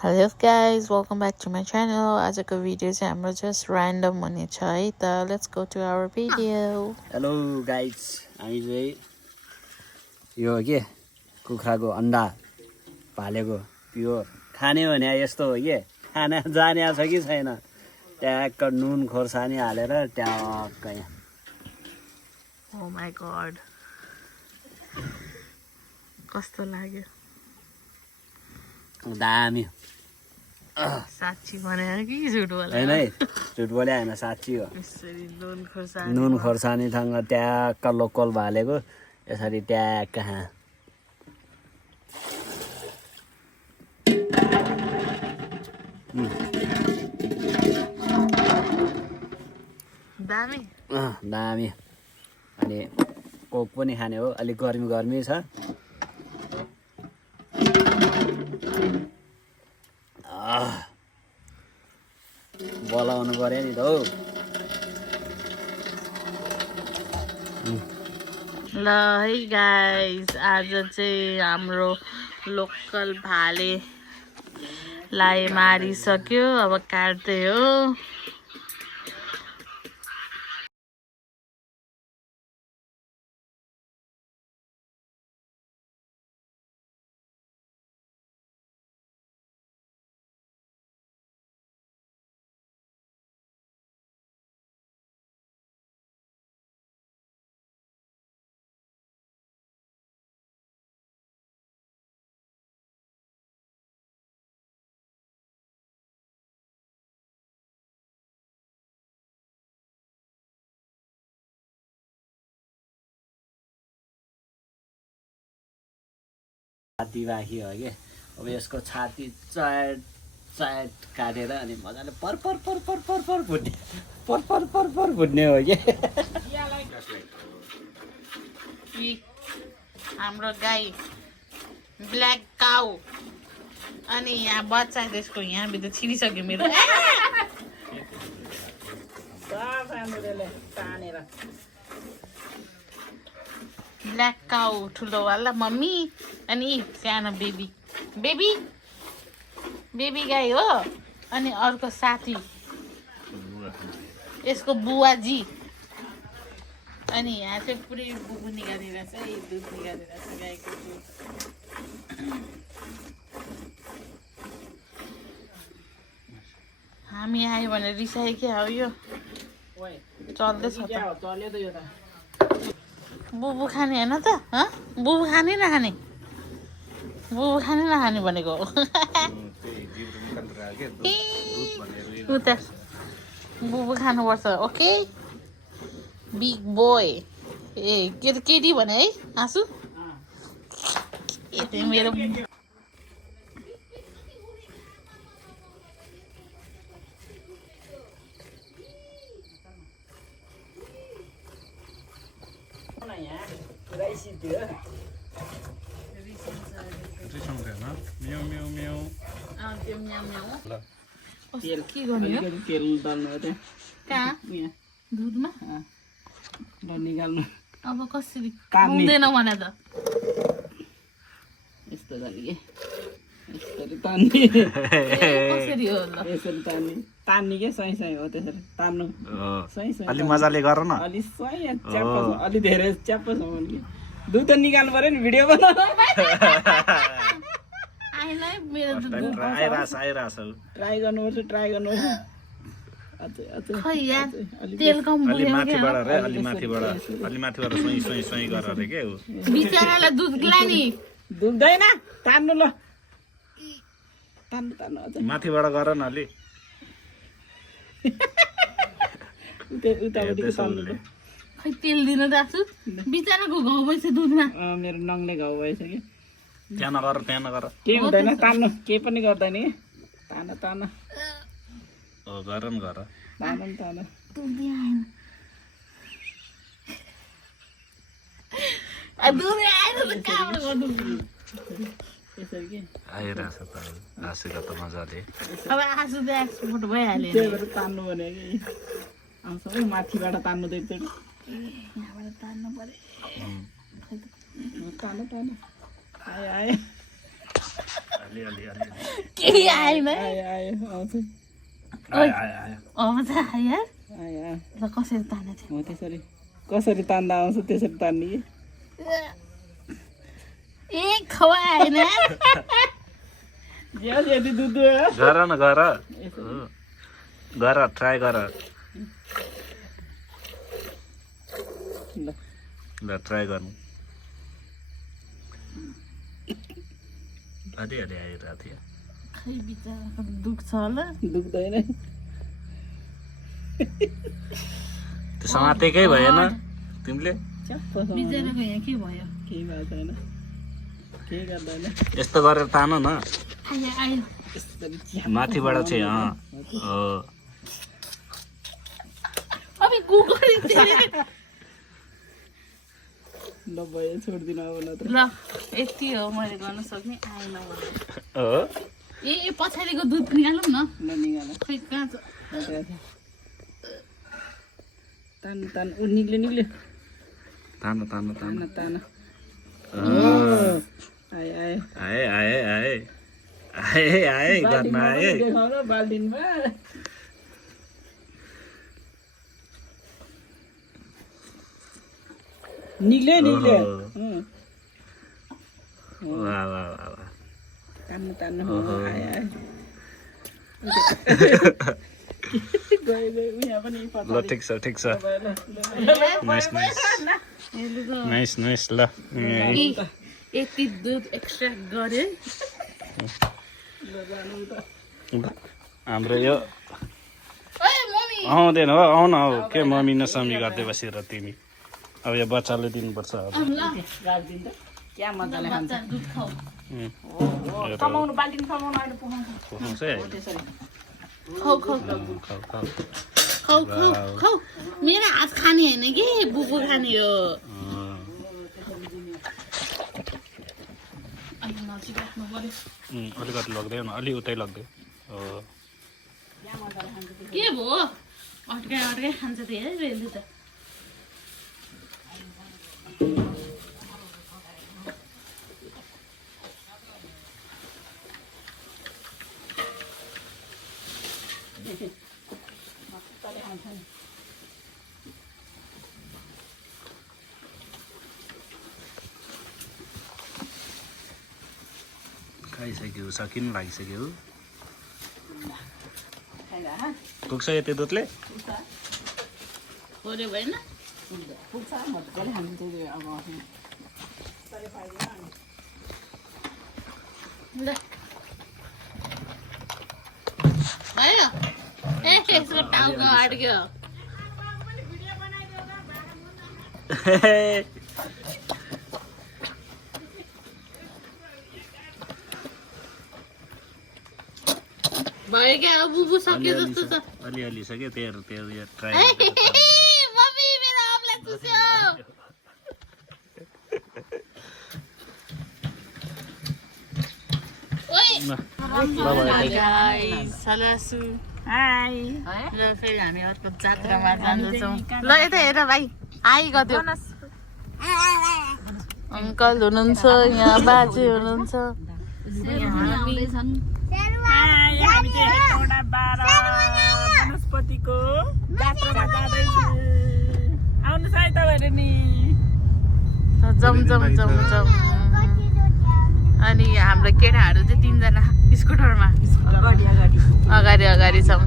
Hello guys, welcome back to my channel. आजको video चाहिँ हाम्रो जस्ट ऱ्यान्डम हुनेछ है त. Let's go to our video. Hello guys, हामी चाहिँ यो के कुखुराको अन्डा भालेको प्योर खाने भने यस्तो हो के खाना जाने छ कि छैन. ट्याक्क नुन खोर्सानी हालेर ट्याक्क यहाँ. Oh my god. कस्तो लाग्यो? दामी. साच्ची भनेर कि झुट बोले? हैन है, झुट बोले हैन, साच्ची हो. यसरी नुन नुन खोर्सानीसँग ट्याक्क लोकल भालेको यसरी ट्याक्क कहाँ. दामी. दामी. अनि कोक पनि खाने हो. अलिक गर्मी गर्मी छ. बोलाउनु पर्यो नि त हौ. ल है गाइस, आज चाहिँ हाम्रो लोकल भालेलाई मारिसक्यो. अब काट्दै हो. छाती बाँकी हो कि. अब यसको छाती चाट चाट काटेर अनि मजाले पर पर पर पर पर पर भुट्ने पर पर पर पर भुट्ने हो कि. हाम्रो गाई ब्ल्याक काउ अनि यहाँ बच्चा त्यसको यहाँभित्र छिरिसक्यो मेरो. ब्ल्याक काउ ठुलोवाला मम्मी अनि सानो बेबी बेबी बेबी गाई हो. अनि अर्को साथी यसको बुवाजी. अनि यहाँ चाहिँ पुरै बुबु निकालिरहेछ है, दुध निकालिरहेछ गाईको दुध. हामी आयो भने रिसायो क्या हो यो. चल्दैछ त. बुबु खाने होइन त? बुबु खाने नखाने? बुबु खाने नखाने भनेको उता बुबु खानुपर्छ. Okay big boy. ए के त केटी भने है आँसु. ए मेरो के गर्ने हो? तेल दल्नु हो. कहाँ? दुधमा निकाल्नु. अब कसरी हुँदैन भने त यस्तो गरी के यसरी तान्ने. कसरी हो ल? यसरी तान्ने तान्ने के सही सही हो. त्यसरी तान्नु सही सही. अलि मजाले गर न. अलि सही च्याप्प छ. अलि धेरै च्याप्प छ भने दुध त निकाल्नु पर्यो नि भिडियो बनाउनु. आइलाई मेरो दुध आइरहेछ. ट्राई गर्नुपर्छ. ट्राई गर्नुपर्छ. खै यार तेल कम अलि भयो माथिबाट रे, अलि माथिबाट सोही सोही सोही गरेर रे के हो. बिचरालाई दुध ग्लानी दुख्दैन. तान्नु ल. तान्नु तान्नु अझ माथिबाट गर न अलि. उतापट्टि तान्नु ल. खै तेल दिन राख्छु. बिचराको घाउ भएछ दुधमा. मेरो नङले घाउ भएछ कि. त्यहाँ नगर. केही हुँदैन. तान्नु केही पनि गर्दैन कि. तान तान गर न गर. तान तान. दुधै आएन. दुधै आएन त कहाँबाट गर्नु. यसरी के आइरहेछ त आँसुको त मजाले. अब आँसु त एक्सपोर्ट भइहाल्यो. त्यही भएर तान्नु भने कि सबै माथिबाट तान्नु त एकचोटि. यहाँबाट तान्नु पर्यो. तान तान आयो आयो. अलिअलि केही आएन आयो आउँछ आउँछ यार आयो ल कसरी ताने थियो हो त्यसरी कसरी तान्दा आउँछ त्यसरी तान्ने कि ए खवा आएन ज्यास यति दुध गर न गर ट्राई गर ल ल ट्राई गर्नु अलिअलि आइरहेको थियो खै बिचराको दुख्छ होला दुख्दैन त्यो समातेकै भएन तिमीले च्याप्प बिचराको यहाँ के भयो केही भएको छैन केही गर्दैन यस्तो गरेर तान न आयो आयो यसरी च्याप माथिबाट चाहिँ हो अब गुगल ल भयो छोडिदिनु अब नत्र ल यति हो मैले गर्न सक्ने आएन मलाई। हो ए पछाडिको दुध निकालौँ न ल निकाल खै कहाँ छ तान तान ऊ निक्ल्यो तान तान तान तान तान आयो आयो आए आए आए आए आए गर्न आए देखाउन बाल्टिनमा निक्ल्यो वाह वाह वाह वाह तान्नु तान्नु आयो आयो गयो गयो उहाँ पनि ल ठिक छ नाइस नाइस नाइस नाइस ल यति दुध एक्सट्र्याक्ट गरे हाम्रो यो ओए मम्मी आउँदैन हो आउन हौ के मम्मी नसमी गर्दै बसेर तिमी अब यो बच्चाले दिनुपर्छ अब ल राखिदिन्छ क्या मजाले खान्छ बच्चा दुध खाऊ कमाउनु बाल्टिन कमाउनु अहिले पुगाउँछ खुवाउँछ है त्यसरी खाऊ खाऊ खाऊ खाऊ खाऊ खाऊ खाऊ मेरो हात खाने होइन कि बुबु खाने हो अलि नजिक राख्नु पर्यो अलिकति लग्दैन अलि उतै लग्दै हो के भयो अड्काइ अड्काइ खान्छ त हेर यसले त खाइसक्यो सकिनु लागिसक्यो पुग्छ यति दुधले खोरे भएन पुग्छ मजाले खान्छ अब ल भयो ए यसको टाउको अड्क्यो भयो क्या अब बुबु सक्यो जस्तो छ अलिअलि सक्यो त्यो ट्राई मम्मी मेरो आफूलाई चुस्यो ओइ गाइस सलासु हाय ल फेरि हामी अर्को जात्रामा जाँदैछौँ ल यता हेर भाइ हाई गरिदियो अङ्कल हुनुहुन्छ यहाँ बाजे हुनुहुन्छ वनस्पतिको जात्रामा जाँदैछु आउनुहोस् है तपाईँहरू नि जम जम जम जम अनि हाम्रो केटाहरू चाहिँ 3 जना स्कुटरमा अगाडि अगाडि छौँ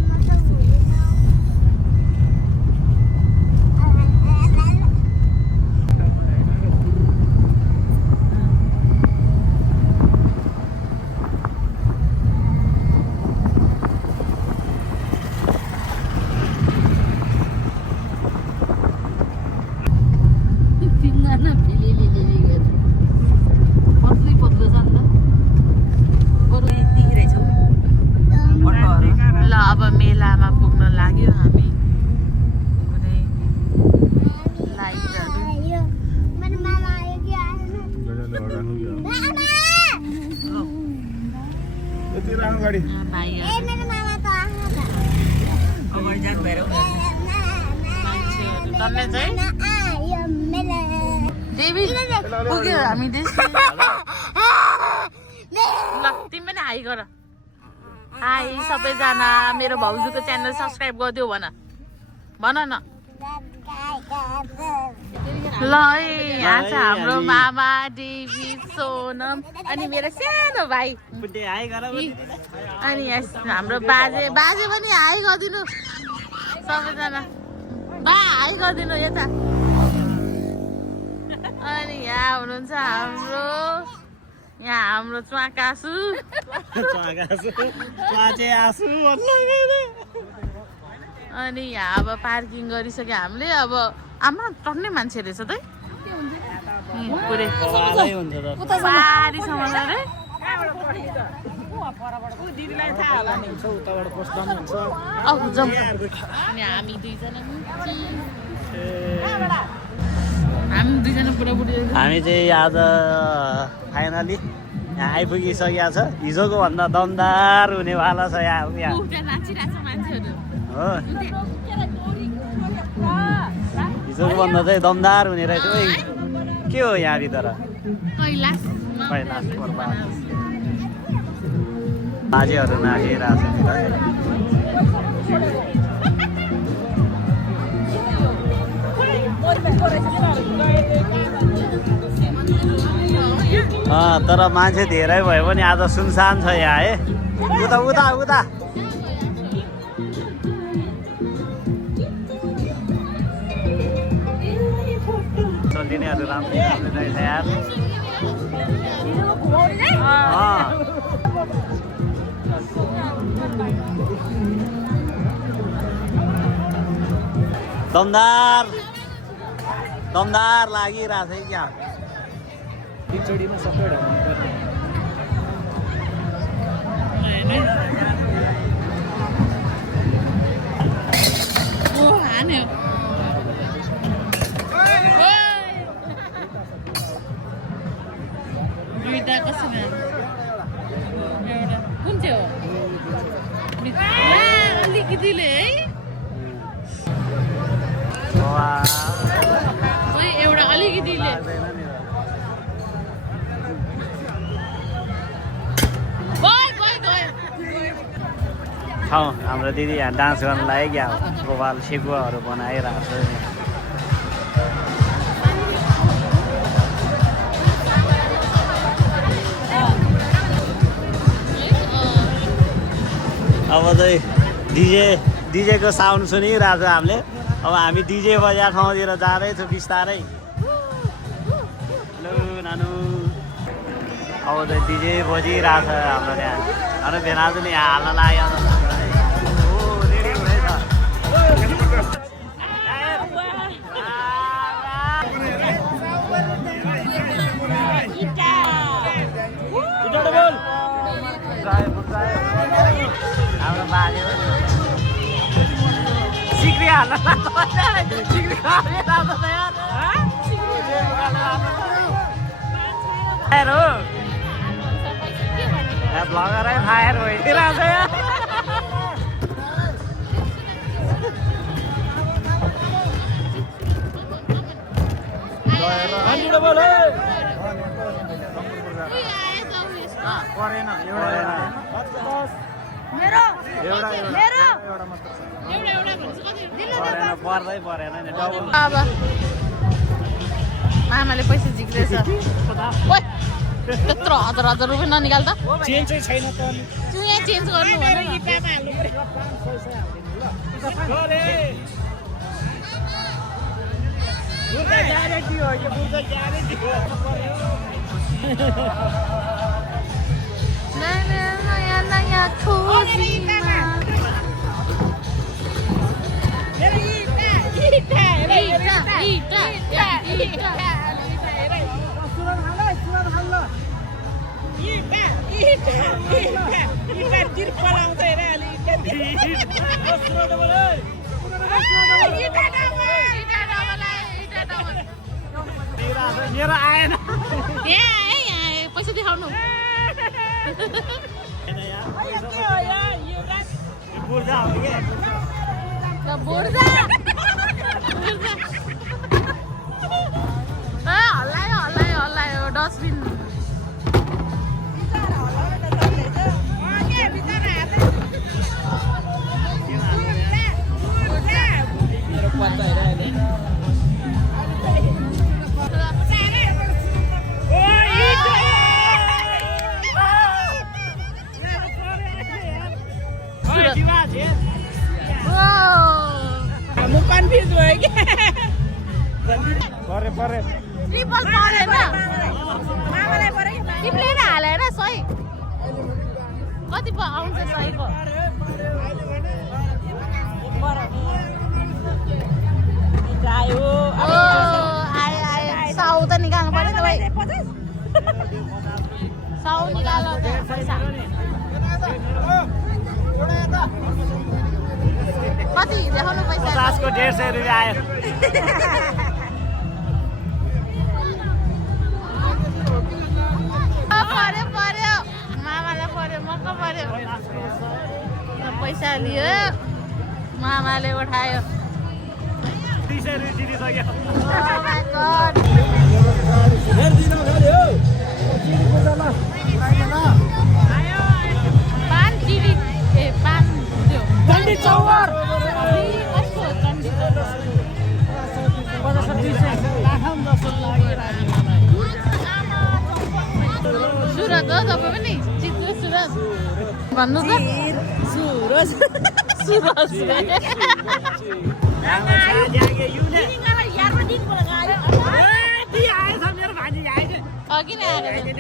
ल अब मेलामा पुग्न लाग्यो हामी कुनै लाइटहरू तँले चाहिँ देवी पुग्यो हामी देश ल तिमी पनि हाई गर हाई सबैजना मेरो भाउजूको च्यानल सब्सक्राइब गरिदियो भन भन न ल है यहाँ छ हाम्रो मामा डेभिड सोनम अनि मेरो सानो भाइ अनि यहाँ हाम्रो बाजे बाजे पनि हाई गरिदिनु सबैजना बा हाई गरिदिनु यता अनि यहाँ हुनुहुन्छ हाम्रो च्वाकासु अनि यहाँ अब पार्किङ गरिसक्यो हामीले अब आमा टन्नै मान्छे रहेछ त पारीसम्म रे अनि हामी दुईजना बुढाबुढी हामी चाहिँ आज फाइनली यहाँ आइपुगिसकेको छ हिजोको भन्दा दमदार हुनेवाला छ यहाँ हो हिजोको भन्दा चाहिँ दमदार हुने रहेछ ओइ के हो यहाँ भित्र कैलाश बाजेहरू नाचिरहेको छ तर मान्छे धेरै भयो पनि आज सुनसान छ यहाँ है उता उता उता चलिनेहरू राम्रो रहेछ यार दमदार लागिरहेछ है क्या खिचडीमा सबै दुईटा कसरी कुन चाहिँ हो अलिकतिले है एउटा अलिकतिले हाम्रो दिदी यहाँ डान्स गर्नु लाग्यो क्या गोपाल सेकुवाहरू बनाइरहेको छ अब चाहिँ डिजेको साउन्ड सुनिरहेको छ हामीले अब हामी डिजे बजार ठाउँतिर जाँदैछौँ बिस्तारै हेलो नानु अब चाहिँ डिजे बजिरहेको छ हाम्रो त्यहाँ अनि भेनाजु नि यहाँ हाल्न लाग्यो रेडी हुँदैछ हाम्रो बाजे सिक्री हाल्न ब्लगरै फायर भइदिरहेको छ पर्दै परेन नि डबल अब मामाले पैसा झिक्दैछ त्यत्रो हजार हजार रुपियाँ ननिकाल त चेन्जै छैन त यहाँ चेन्ज गर्नु भन नयाँ नयाँ खोजीमा मेरो आएन यहाँ पैसा देखाउनु बुर्जा हो कि हल्लायो डस्टबिन म कन्फ्युज भयो कि परे ट्रिपल परेन मामालाई पऱ्यो कि तिमीले नै हालेर सही कति पो आउँछ सहीको आयो ओ आयो आयो साउ त निकाल्नु पर्यो नि भाइ साउ निकाल पैसा कति देखाउनु पैसा 50 को 150 रुपियाँ आयो पर्यो पर्यो मामालाई पर्यो मक्क पर्यो पैसा लियो मामाले उठायो 300 रुपियाँ जितिसक्यो Oh my God. पान चिरी ए पान त्यो चण्डी चौर कस्तो चण्डी सुरत हो तपाईँ पनि चित्र सुरत भन्नु त सुरज सुरज अघि नै आएको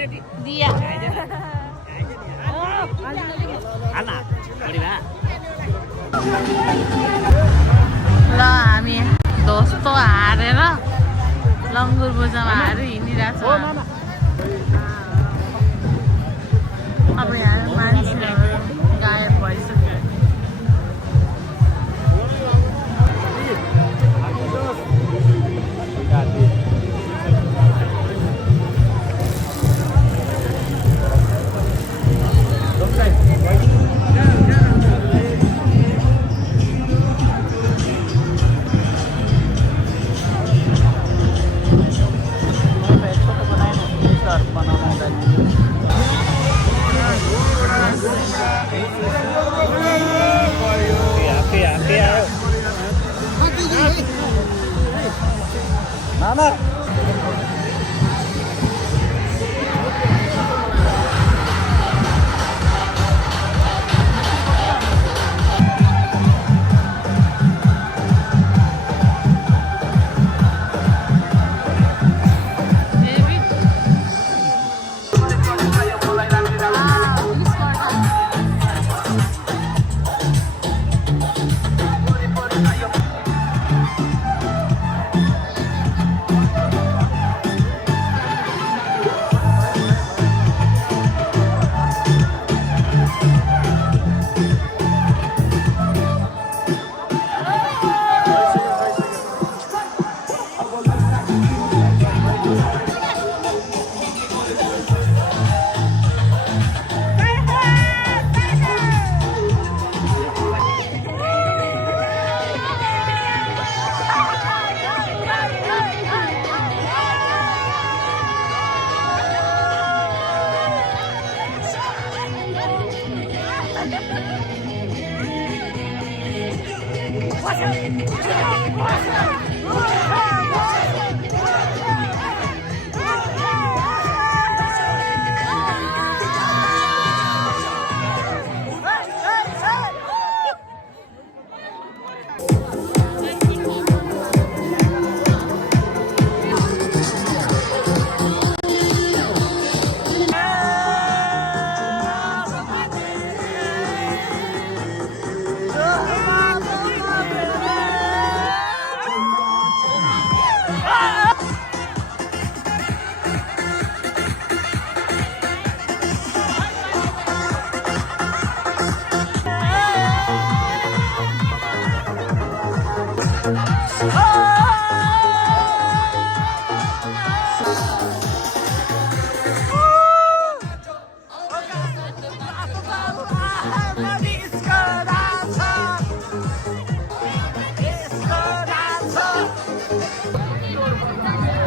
दिया ल हामी दोस्तो हारेर लङ्गुर पूजामा हारेर हिँडिरहेको छ अब यहाँ मान्छेहरू गायब भइसक्यो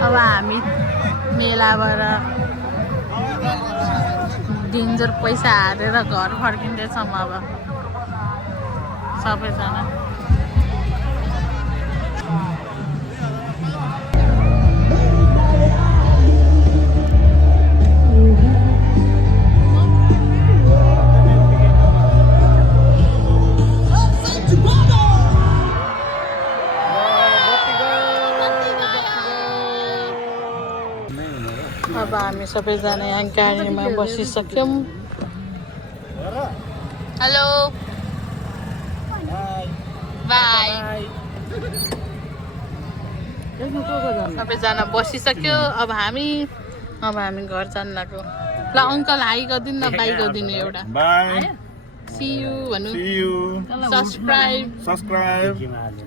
अब हामी मेलाबाट डेन्जर पैसा हालेर घर फर्किँदैछौँ अब सबैजना हामी सबैजना यहाँ गाडीमा बसिसक्यौँ हेलो बाई सबैजना बसिसक्यो अब हामी घर जान लाग्यो ल अङ्कल हाई गरिदिनु न बाई गरिदिनु एउटा बाई सी यू भन्नु सी यू सब्सक्राइब सब्सक्राइब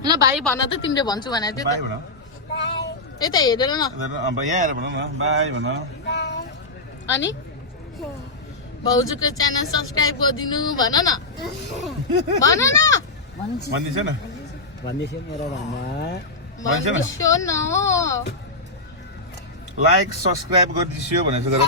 ल भाइ भन त तिमीले भन्छु भने त्यो बाई त भन यता हेरेर न अब यहाँ हेर भन न बाई भन अनि भाउजूको च्यानल सब्सक्राइब गरिदिनु भन न भन्दैछ न भन्दिसो न लाइक सब्सक्राइब गरिदिसियो भनेर गर न